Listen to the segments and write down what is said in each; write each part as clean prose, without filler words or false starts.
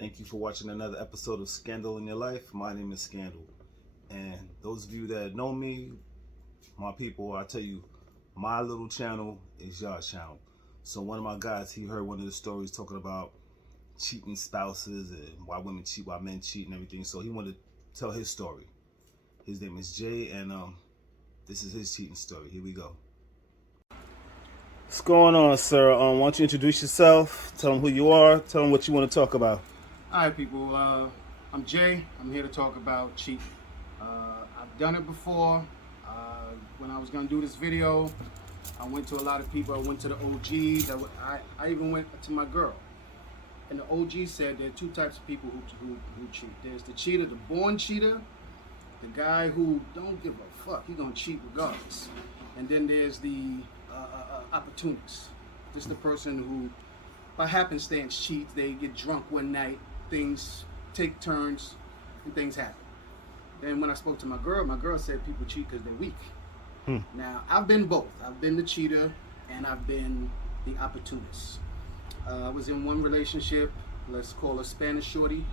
Thank you for watching another episode of Scandal in Your Life. My name is Scandal. And those of you that know me, my people, I tell you, my little channel is your channel. So one of my guys, he heard one of the stories talking about cheating spouses and why women cheat, why men cheat and everything. So he wanted to tell his story. His name is Jay, and this is his cheating story. Here we go. What's going on, sir? Why don't you introduce yourself? Tell them who you are. Tell them what you want to talk about. All right, people. I'm Jay. I'm here to talk about cheating. I've done it before. When I was gonna do this video, I went to a lot of people. I went to the OGs. I even went to my girl. And the OG said there are two types of people who cheat. There's the cheater, the born cheater, the guy who don't give a fuck. He gonna cheat regardless. And then there's the opportunist. This is the person who, by happenstance, cheats. They get drunk one night. Things take turns, and things happen. Then when I spoke to my girl said people cheat because they're weak. Now, I've been both. I've been the cheater, and I've been the opportunist. I was in one relationship, let's call her Spanish Shorty.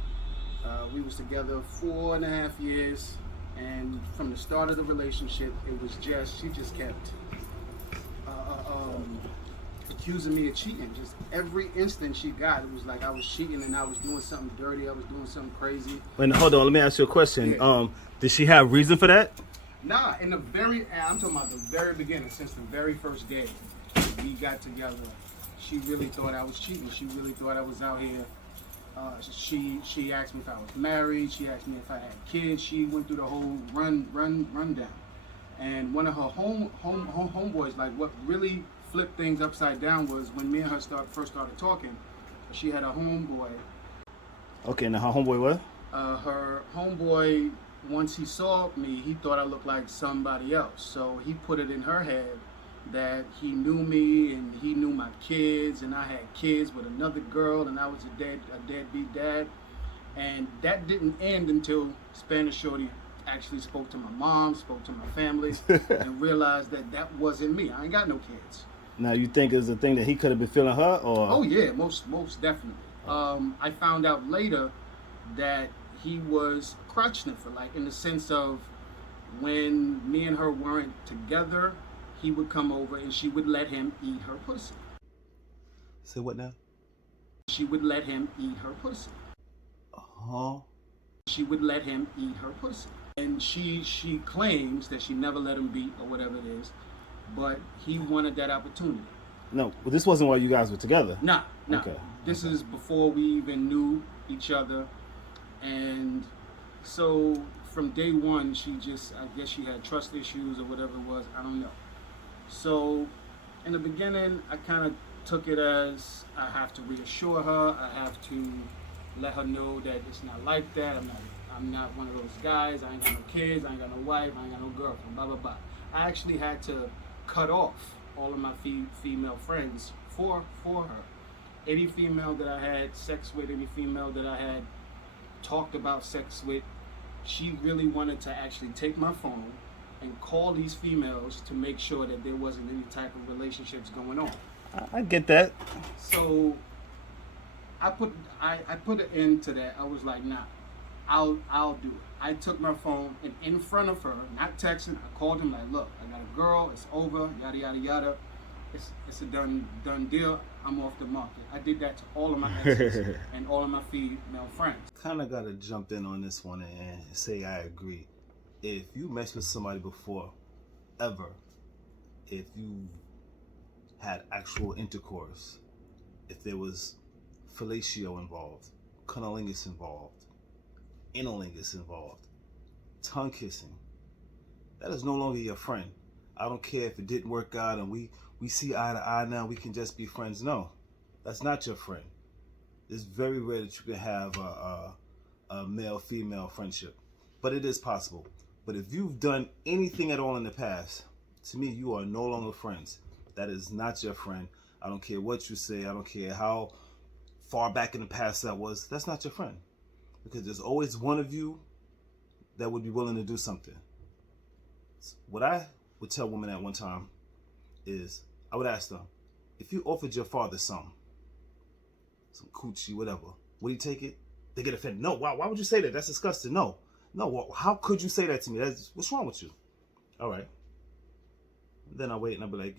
We was together 4.5 years, and from the start of the relationship, it was just, she just kept accusing me of cheating. Just every instant she got, it was like I was cheating and I was doing something dirty, I was doing something crazy. Wait, hold on, let me ask you a question. Yeah. Did she have reason for that? Nah, I'm talking about the very beginning, since the very first day we got together. She really thought I was cheating. She really thought I was out here. She asked me if I was married. She asked me if I had kids. She went through the whole rundown. And one of her homeboys, like what really flipped things upside down was when me and her first started talking. She had a homeboy. Okay, now her homeboy what? Her homeboy, once he saw me, he thought I looked like somebody else. So he put it in her head that he knew me and he knew my kids, and I had kids with another girl, and I was a deadbeat dad. And that didn't end until Spanish Shorty actually spoke to my mom, spoke to my family, and realized that that wasn't me. I ain't got no kids. Now you think it's a thing that he could have been feeling her, or? Oh yeah, most definitely. I found out later that he was a crotch sniffer, like in the sense of when me and her weren't together, he would come over and she would let him eat her pussy. Say what now? She would let him eat her pussy. She would let him eat her pussy. And she claims that she never let him beat or whatever it is, but he wanted that opportunity. No, well, this wasn't while you guys were together. Nah. Okay. This is before we even knew each other. And so from day one, I guess she had trust issues or whatever it was, I don't know. So in the beginning, I kind of took it as I have to reassure her. I have to let her know that it's not like that. I'm not one of those guys. I ain't got no kids. I ain't got no wife. I ain't got no girlfriend. Blah, blah, blah. I actually had to cut off all of my female friends for her. Any female that I had sex with, any female that I had talked about sex with, she really wanted to actually take my phone and call these females to make sure that there wasn't any type of relationships going on. I get that. So I put an end to that. I was like, nah, I'll do it. I took my phone and in front of her, not texting, I called him like, look, I got a girl, it's over, yada yada yada. It's a done deal. I'm off the market. I did that to all of my exes and all of my female friends. Kind of got to jump in on this one and say I agree. If you messed with somebody before, ever, if you had actual intercourse, if there was fellatio involved, cunnilingus involved, analingus involved, tongue kissing, that is no longer your friend. I don't care if it didn't work out and we see eye to eye now, we can just be friends. No, that's not your friend. It's very rare that you can have a male-female friendship, but it is possible. But if you've done anything at all in the past, to me, you are no longer friends. That is not your friend. I don't care what you say. I don't care how far back in the past that was. That's not your friend. Because there's always one of you that would be willing to do something. What I would tell women at one time is, I would ask them, if you offered your father some coochie, whatever, would he take it? they get offended. No, why would you say that? That's disgusting. No, how could you say that to me? What's wrong with you? All right. Then I wait and I'll be like,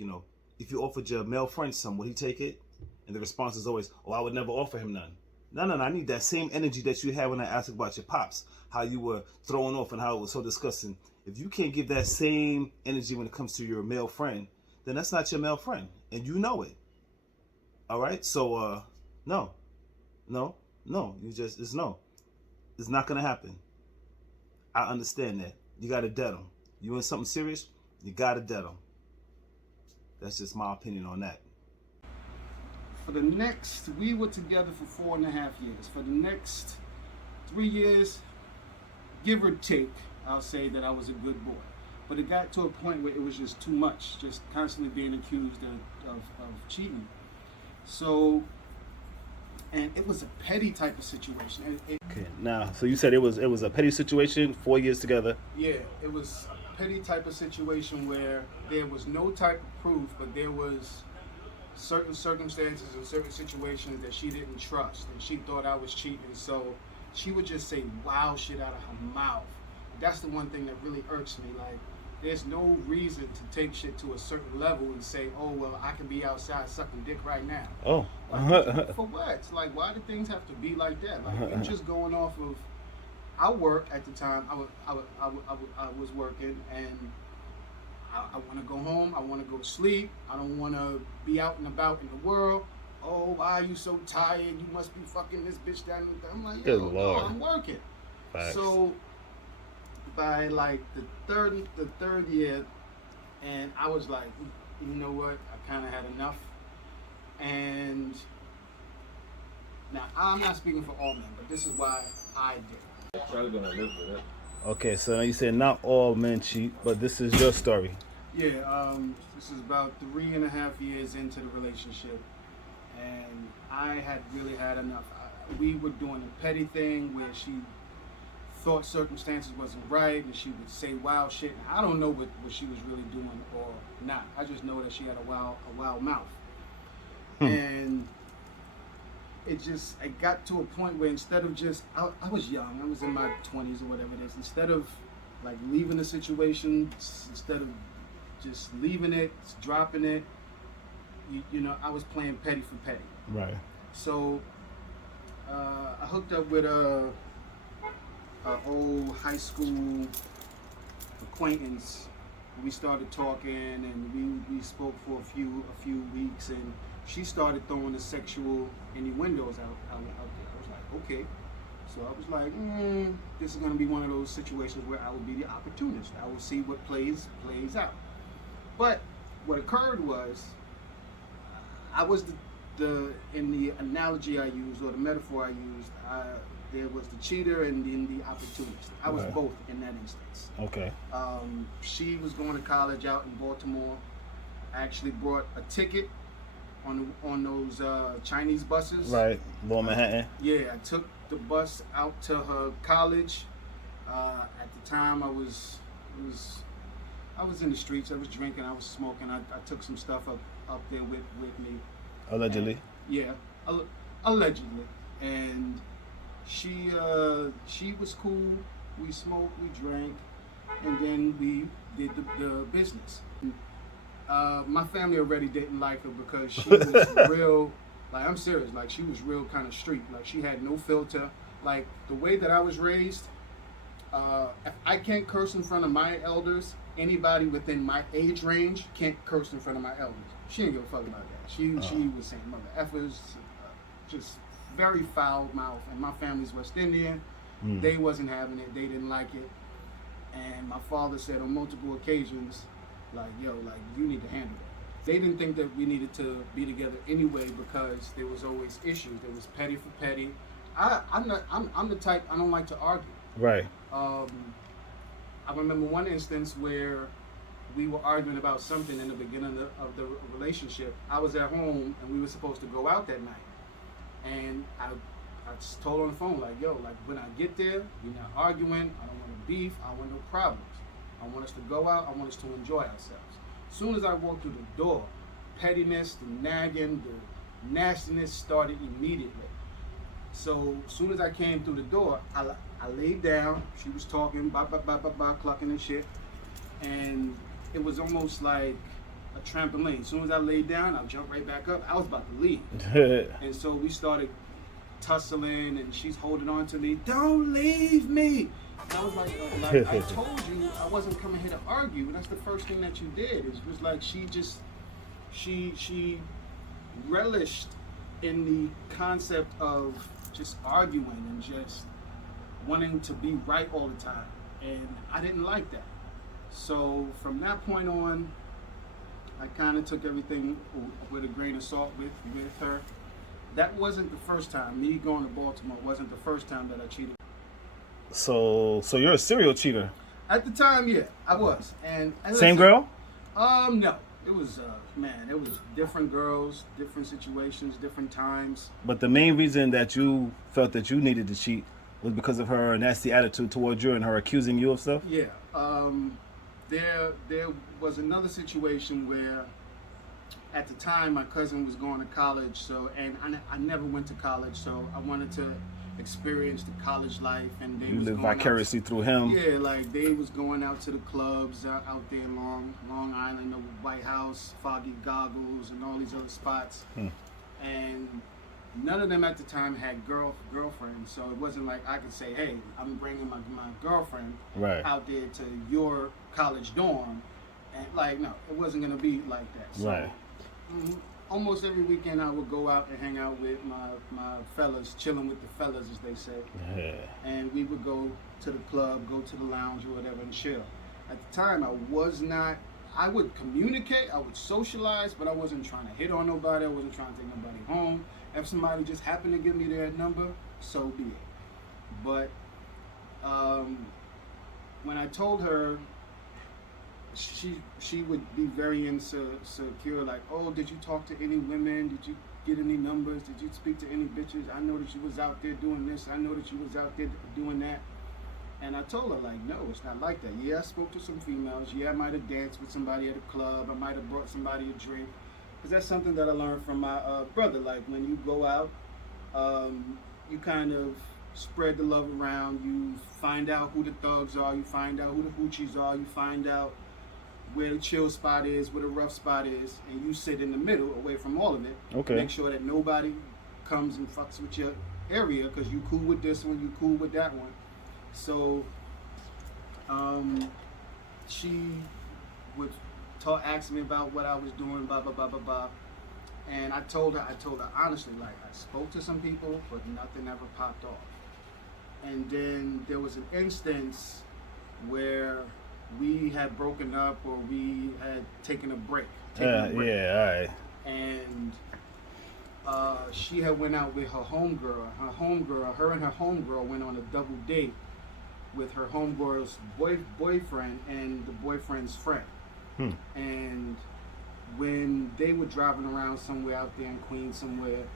if you offered your male friend some, would he take it? And the response is always, oh, I would never offer him none. No. I need that same energy that you had when I asked about your pops, how you were thrown off and how it was so disgusting. If you can't give that same energy when it comes to your male friend, then that's not your male friend. And you know it. All right? So, no. It's no. It's not going to happen. I understand that. You got to dead them. You in something serious, you got to dead them. That's just my opinion on that. We were together for 4.5 years. For the next 3 years, give or take, I'll say that I was a good boy. But it got to a point where it was just too much, just constantly being accused of cheating. So, and it was a petty type of situation. Okay, now, so you said it was a petty situation, 4 years together. Yeah, it was a petty type of situation where there was no type of proof, but there was certain circumstances and certain situations that she didn't trust, and she thought I was cheating, so she would just say wild shit out of her mouth. That's the one thing that really irks me. Like, there's no reason to take shit to a certain level and say, oh, well, I can be outside sucking dick right now. Oh. Like, for what? It's like, why do things have to be like that? Like, you're just going off of, I work at the time, I was working, and I want to go home. I want to go to sleep. I don't want to be out and about in the world. Oh, why are you so tired? You must be fucking this bitch down. I'm like, Good yo, Lord. no, I'm working. Facts. So by like the third year, and I was like, you know what? I kind of had enough. And now I'm not speaking for all men, but this is why I did. Probably gonna live with it. Okay, so now you said not all men cheat, but this is your story. Yeah, this is about 3.5 years into the relationship, and I had really had enough. We were doing a petty thing where she thought circumstances wasn't right, and she would say wild shit. And I don't know what she was really doing or not. I just know that she had a wild mouth. And it got to a point where instead of just, I was young, I was in my 20s or whatever it is, instead of like leaving the situation, instead of just leaving it, dropping it, you know, I was playing petty for petty. Right. So I hooked up with a old high school acquaintance. We started talking, and we spoke for a few weeks, and she started throwing the sexual innuendos out there. I was like, okay. So I was like, this is gonna be one of those situations where I will be the opportunist. I will see what plays out. But what occurred was, I was in the analogy I used, or the metaphor I used, there was the cheater and then the opportunist. I was both in that instance. Okay. She was going to college out in Baltimore. I actually brought a ticket on those Chinese buses. Right, Lower Manhattan. Yeah, I took the bus out to her college. At the time, I was in the streets. I was drinking. I was smoking. I took some stuff up there with me. Allegedly. And, yeah, allegedly. And she was cool. We smoked. We drank, and then we did the business. My family already didn't like her because she was real, like, I'm serious, like, she was real kind of street. Like, she had no filter. Like, the way that I was raised, if I can't curse in front of my elders, anybody within my age range can't curse in front of my elders. She didn't give a fuck about that. She was saying mother effers, just very foul mouth. And my family's West Indian. They wasn't having it. They didn't like it. And my father said on multiple occasions, like, yo, like, you need to handle it. They didn't think that we needed to be together anyway because there was always issues. There was petty for petty. I'm the type, I don't like to argue. Right. I remember one instance where we were arguing about something in the beginning of the relationship. I was at home and we were supposed to go out that night. And I told her on the phone, like, yo, like, when I get there, we're not arguing. I don't want no beef. I don't want no problems. I want us to go out. I want us to enjoy ourselves. As soon as I walked through the door, pettiness, the nagging, the nastiness started immediately. So as soon as I came through the door, I laid down. She was talking, clucking and shit. And it was almost like a trampoline. As soon as I laid down, I jumped right back up. I was about to leave. And so we started tussling, and she's holding on to me. Don't leave me. And I was like, oh, like I told you I wasn't coming here to argue. And that's the first thing that you did. It was like she relished in the concept of just arguing and just wanting to be right all the time. And I didn't like that. So from that point on, I kind of took everything with a grain of salt with her. That wasn't the first time. Me going to Baltimore wasn't the first time that I cheated. So you're a serial cheater. At the time, yeah, I was. And Same girl? No. It was it was different girls, different situations, different times. But the main reason that you felt that you needed to cheat was because of her nasty attitude towards you and her accusing you of stuff? Yeah. There was another situation where at the time my cousin was going to college, and I never went to college, so I wanted to experience the college life, and you live vicariously through him. Yeah, like they was going out to the clubs out there in Long Island, the White House, Foggy Goggles, and all these other spots. And none of them at the time had girlfriends, so it wasn't like I could say, hey, I'm bringing my girlfriend out there to your college dorm, and like, no, it wasn't gonna be like that. So, almost every weekend I would go out and hang out with my fellas, chilling with the fellas, as they say. Yeah. And we would go to the club, go to the lounge or whatever and chill. At the time, I would communicate, I would socialize, but I wasn't trying to hit on nobody, I wasn't trying to take nobody home. If somebody just happened to give me their number, so be it. But when I told her, she would be very insecure, like, oh, did you talk to any women? Did you get any numbers? Did you speak to any bitches? I know that you was out there doing this. I know that you was out there doing that. And I told her, like, no, it's not like that. Yeah, I spoke to some females. Yeah, I might have danced with somebody at a club. I might have brought somebody a drink. Because that's something that I learned from my brother. Like, when you go out, you kind of spread the love around. You find out who the thugs are. You find out who the hoochies are. You find out where the chill spot is, where the rough spot is, and you sit in the middle, away from all of it. Okay. Make sure that nobody comes and fucks with your area, because you cool with this one, you cool with that one. So, she would ask me about what I was doing, blah blah blah blah blah, and I told her honestly, like, I spoke to some people, but nothing ever popped off. And then there was an instance where we had broken up, or we had taken a break. Yeah, all right. And she had went out with her homegirl. Her and her homegirl went on a double date with her homegirl's boyfriend and the boyfriend's friend. And when they were driving around somewhere out there in Queens somewhere,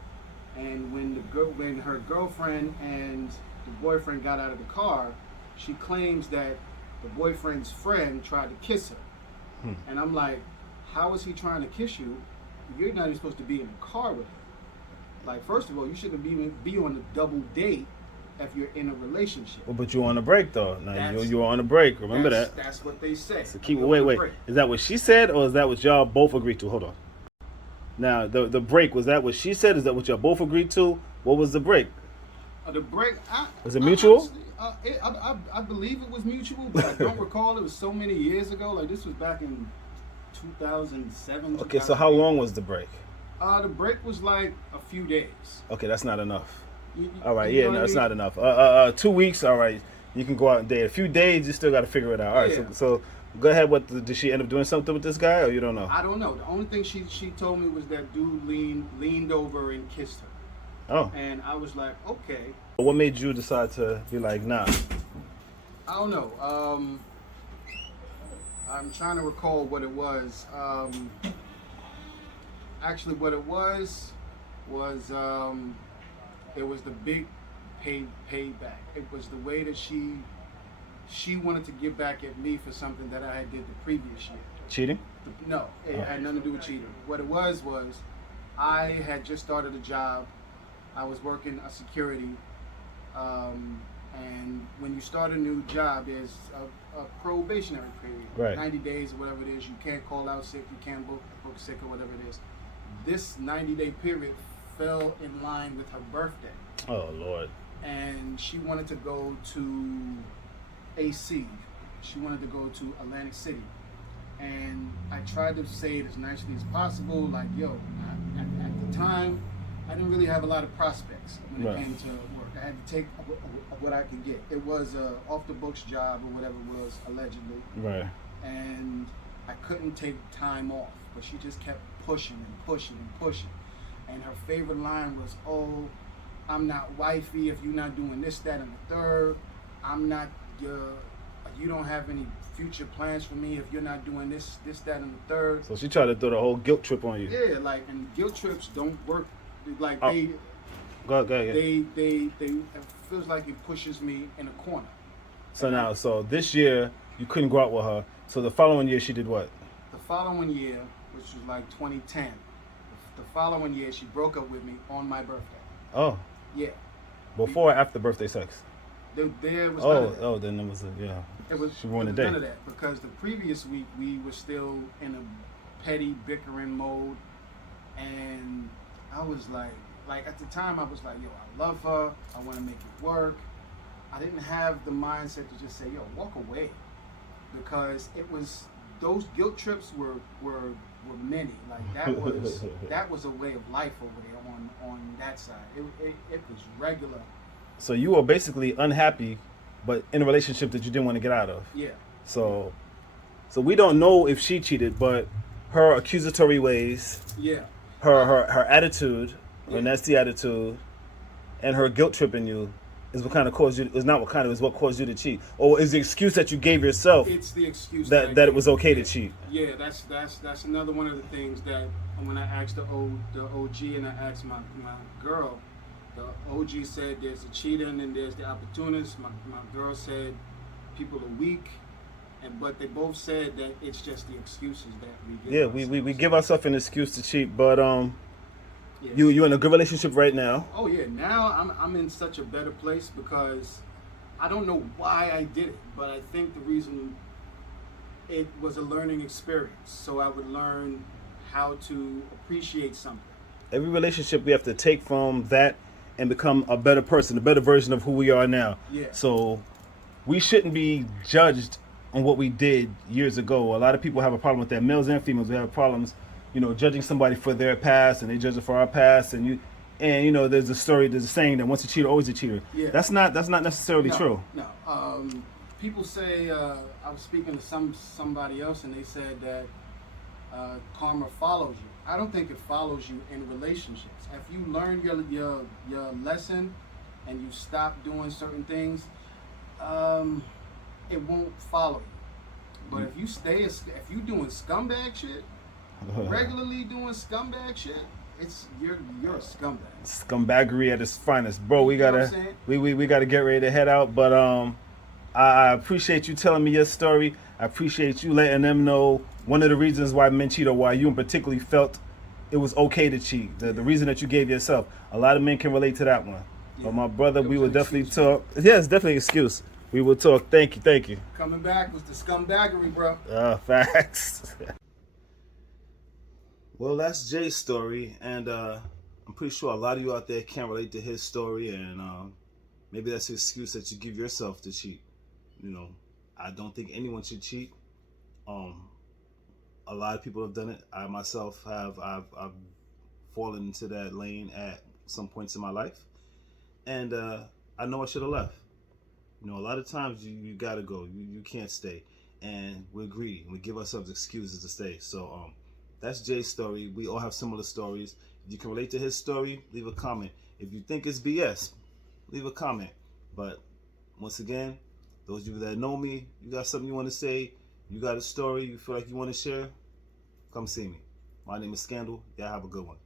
and when her girlfriend and the boyfriend got out of the car, she claims that the boyfriend's friend tried to kiss her. And I'm like, how is he trying to kiss you? You're not even supposed to be in a car with her. Like, first of all, you shouldn't be on a double date if you're in a relationship. Well, but you're on a break, though. Now, you're on a break. Remember that. That's what they say. So wait. Is that what she said, or is that what y'all both agreed to? Hold on. Now, the break, was that what she said? Is that what y'all both agreed to? What was the break? The break, was it mutual? I believe it was mutual, but I don't recall. It was so many years ago. Like, this was back in 2007. Okay, so how long was the break? The break was like a few days. Okay, that's not enough. All right, you know that's what I mean? not enough. 2 weeks, all right. You can go out and date. A few days, you still got to figure it out. All right, Yeah. so go ahead. Did she end up doing something with this guy, or you don't know? I don't know. The only thing she told me was that dude leaned over and kissed her. Oh. And I was like, okay. What made you decide to be like, nah? I don't know. I'm trying to recall what it was. Actually, what it was it was the big payback. It was the way that she wanted to get back at me for something that I had did the previous year. Cheating? No, it had nothing to do with cheating. What it was I had just started a job I was working a security, and when you start a new job, there's a probationary period, Right. 90 days or whatever it is. You can't call out sick, you can't book sick or whatever it is. This 90-day period fell in line with her birthday, Oh Lord. and she wanted to go to AC. She wanted to go to Atlantic City. And I tried to say it as nicely as possible, like, yo, at the time, I didn't really have a lot of prospects when Right. it came to work. I had to take what I could get. It was a off-the-books job or whatever it was, allegedly. Right. And I couldn't take time off, but she just kept pushing and pushing and pushing. And her favorite line was, oh, I'm not wifey if you're not doing this, that, and the third. I'm not you don't have any future plans for me if you're not doing this, that, and the third. So she tried to throw the whole guilt trip on you. Yeah, like, and guilt trips don't work. Like, Oh. Go ahead. they it feels like it pushes me in a corner. So this year you couldn't go out with her. So the following year she did what? The following year, which was like 2010, the following year she broke up with me on my birthday. Oh, Yeah, before or after birthday sex? there was none of that. Then it was It was, she ruined it the was day. none of that, because the previous week we were still in a petty bickering mode, and I was like at the time I was like, yo, I love her, I want to make it work. I didn't have the mindset to just say, yo, walk away, because it was, those guilt trips were many. Like, that was a way of life over there on that side. It was regular. So you were basically unhappy, but in a relationship that you didn't want to get out of. Yeah. So we don't know if she cheated, but her accusatory ways, Yeah. her attitude, Yeah. her nasty attitude, and her guilt tripping you is what kind of caused you. Is not what kind of, is what caused you to cheat, or is the excuse that you gave yourself It's the excuse that I it was gave. okay to cheat. Yeah, that's another one of the things that when I asked the OG and I asked my girl, the OG said there's a cheater and then there's the opportunist. My girl said people are weak, but they both said that it's just the excuses that we give. Yeah, we give ourselves an excuse to cheat, but Yeah. you in a good relationship right now. Oh yeah, now I'm in such a better place because I don't know why I did it, but I think the reason, it was a learning experience, so I would learn how to appreciate something. Every relationship we have to take from that and become a better person, a better version of who we are now. Yeah. So we shouldn't be judged on what we did years ago. A lot of people have a problem with that. Males and females, we have problems, judging somebody for their past, and they judge it for our past. And there's a saying that once a cheater, always a cheater. Yeah. That's not necessarily true. No. People say, I was speaking to somebody else, and they said that karma follows you. I don't think it follows you in relationships. If you learn your lesson and you stop doing certain things, it won't follow you. But if you doing scumbag shit, regularly doing scumbag shit, you're a scumbag. Scumbaggery at its finest, bro. We You know what gotta I'm saying? we gotta get ready to head out, but I appreciate you telling me your story. I appreciate you letting them know one of the reasons why men cheat, or why you in particularly felt it was okay to cheat. The reason that you gave yourself. A lot of men can relate to that one. Yeah. But my brother, It we was will an definitely excuse. talk. Yeah, it's definitely an excuse. We will talk. Thank you. Coming back was the scumbaggery, bro. Facts. Well, that's Jay's story, and I'm pretty sure a lot of you out there can't relate to his story, and maybe that's the excuse that you give yourself to cheat. I don't think anyone should cheat. A lot of people have done it. I myself have. I've fallen into that lane at some points in my life, and I know I should have left. A lot of times you gotta go. You can't stay, and we're greedy. We give ourselves excuses to stay. So that's Jay's story. We all have similar stories. If you can relate to his story, leave a comment. If you think it's BS, leave a comment. But once again, those of you that know me, you got something you want to say, you got a story you feel like you want to share, come see me. My name is Scandal. Y'all have a good one.